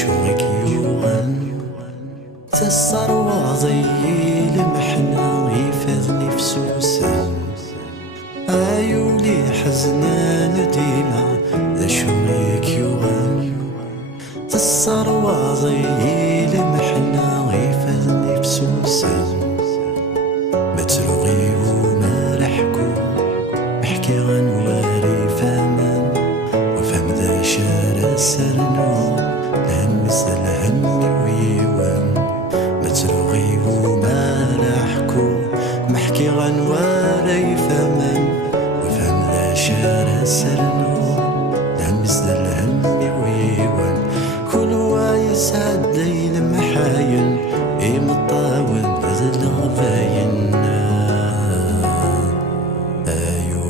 شويك يوغن تالثروة ضي المحنة يفاضني في سوسن عيولي حزنان ديما ذا شويك يوغن تالثروة ضي المحنة يفاضني في سوسن ما تروغي وما رحكو احكي غنواري فامان وفهم ذا شارع سرنو لهمس الهم ويوان ما تروغي وما رحكو محكي غنواري فامان وفهم ذا شارع سرنو لهمس الهم ويوان كل وايس عدي المحاين اي مطاول ذا الغفاين ايو